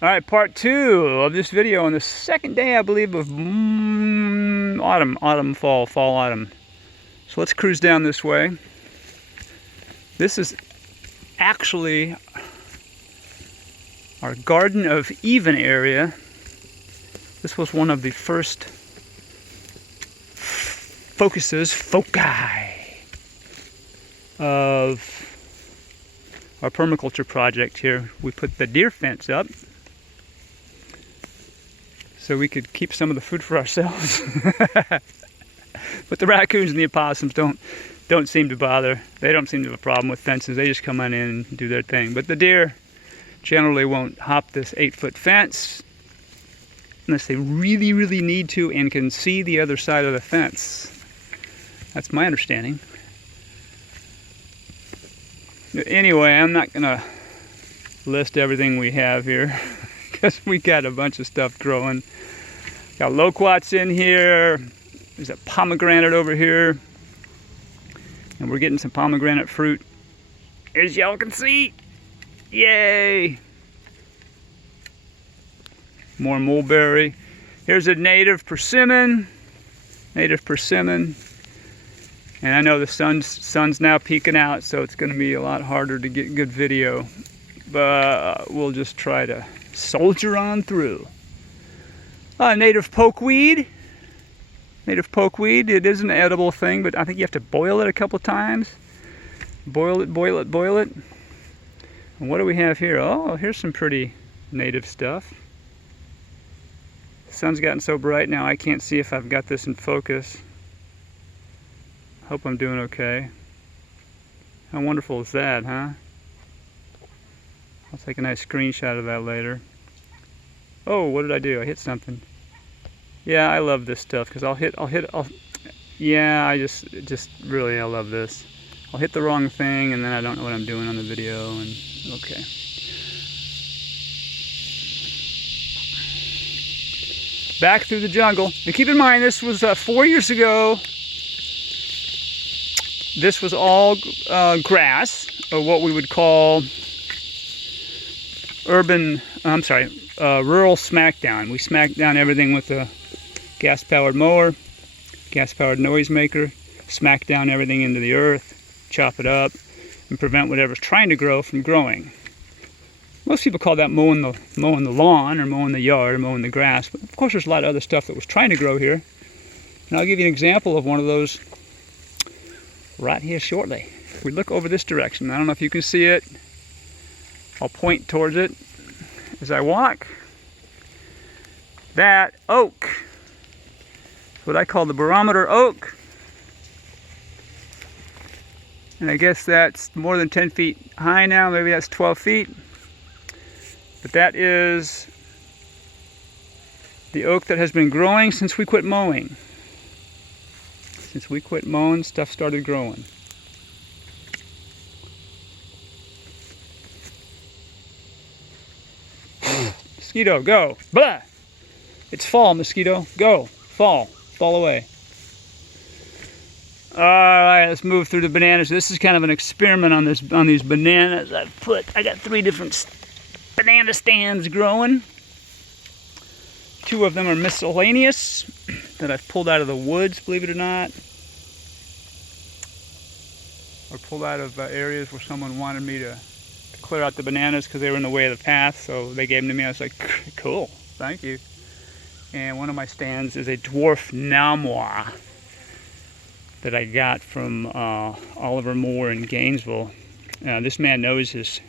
All right, part 2 of this video on the second day, I believe, of fall, autumn. So let's cruise down this way. This is actually our Garden of Eden area. This was one of the first foci of our permaculture project here. We put the deer fence up so we could keep some of the food for ourselves. But the raccoons and the opossums don't seem to bother. They don't seem to have a problem with fences. They just come on in and do their thing. But the deer generally won't hop this 8-foot fence unless they really, really need to and can see the other side of the fence. That's my understanding. Anyway, I'm not gonna list everything we have here because we got a bunch of stuff growing. Got loquats in here. There's a pomegranate over here. And we're getting some pomegranate fruit, as y'all can see. Yay! More mulberry. Here's a native persimmon. And I know the sun's now peeking out, so it's going to be a lot harder to get good video. But we'll just try to soldier on through. Native pokeweed. Native pokeweed. It is an edible thing, but I think you have to boil it a couple times. Boil it. And what do we have here? Oh, here's some pretty native stuff. The sun's gotten so bright now I can't see if I've got this in focus. Hope I'm doing okay. How wonderful is that, huh? I'll take a nice screenshot of that later. Oh, what did I do? I hit something. Yeah, I love this stuff because yeah, I love this. I'll hit the wrong thing and then I don't know what I'm doing on the video and okay. Back through the jungle. And keep in mind, this was 4 years ago. This was all grass, or what we would call rural smackdown. We smacked down everything with a gas-powered mower, gas-powered noisemaker, smack down everything into the earth, chop it up, and prevent whatever's trying to grow from growing. Most people call that mowing the lawn, or mowing the yard, or mowing the grass, but of course there's a lot of other stuff that was trying to grow here. And I'll give you an example of one of those right here shortly. If we look over this direction, I don't know if you can see it. I'll point towards it as I walk. That oak, what I call the barometer oak. And I guess that's more than 10 feet high now, maybe that's 12 feet. But that is the oak that has been growing since we quit mowing. Since we quit mowing, stuff started growing. Mosquito, go. Blah! It's fall, mosquito. Go. Fall away. Alright, let's move through the bananas. This is kind of an experiment on these bananas. I got 3 different banana stands growing. 2 of them are miscellaneous that I've pulled out of the woods, believe it or not. Or pulled out of areas where someone wanted me to clear out the bananas because they were in the way of the path, so they gave them to me. I was like, cool, thank you. And one of my stands is a dwarf Namwa that I got from Oliver Moore in Gainesville. This man knows his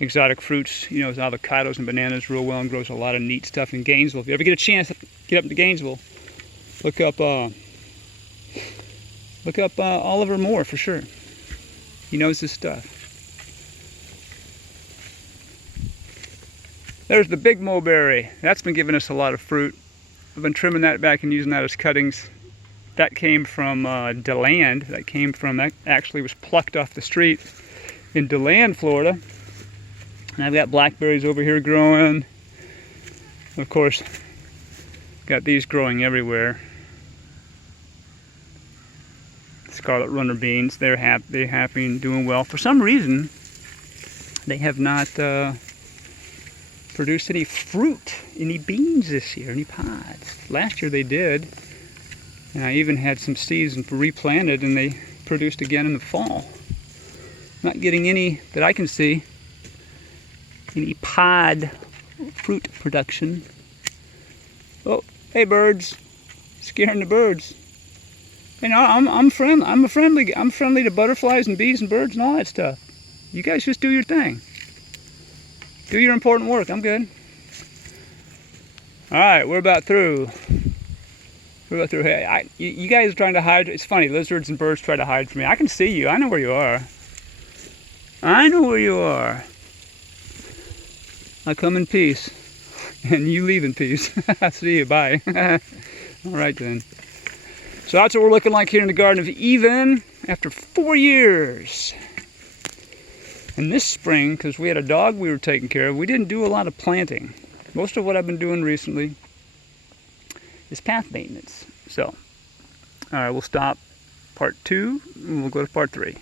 exotic fruits, he knows avocados and bananas real well and grows a lot of neat stuff in Gainesville. If you ever get a chance, get up to Gainesville, look up Oliver Moore for sure. He knows his stuff. There's the big mulberry. That's been giving us a lot of fruit. I've been trimming that back and using that as cuttings. That came from DeLand. That actually was plucked off the street in DeLand, Florida. And I've got blackberries over here growing. Of course, got these growing everywhere. Scarlet runner beans, they're happy and doing well. For some reason, they have not produce any fruit, any beans this year, any pods. Last year they did, and I even had some seeds replanted, and they produced again in the fall. Not getting any that I can see, any pod fruit production. Oh, hey birds, scaring the birds. You know, I'm friendly. I'm friendly to butterflies and bees and birds and all that stuff. You guys just do your thing. Do your important work. I'm good. All right, we're about through. We're about through. Hey, you guys are trying to hide. It's funny. Lizards and birds try to hide from me. I can see you. I know where you are. I know where you are. I come in peace, and you leave in peace. See you. Bye. All right then. So that's what we're looking like here in the Garden of Eden after 4 years. And this spring, because we had a dog we were taking care of, we didn't do a lot of planting. Most of what I've been doing recently is path maintenance. So, all right, we'll stop part 2 and we'll go to part 3.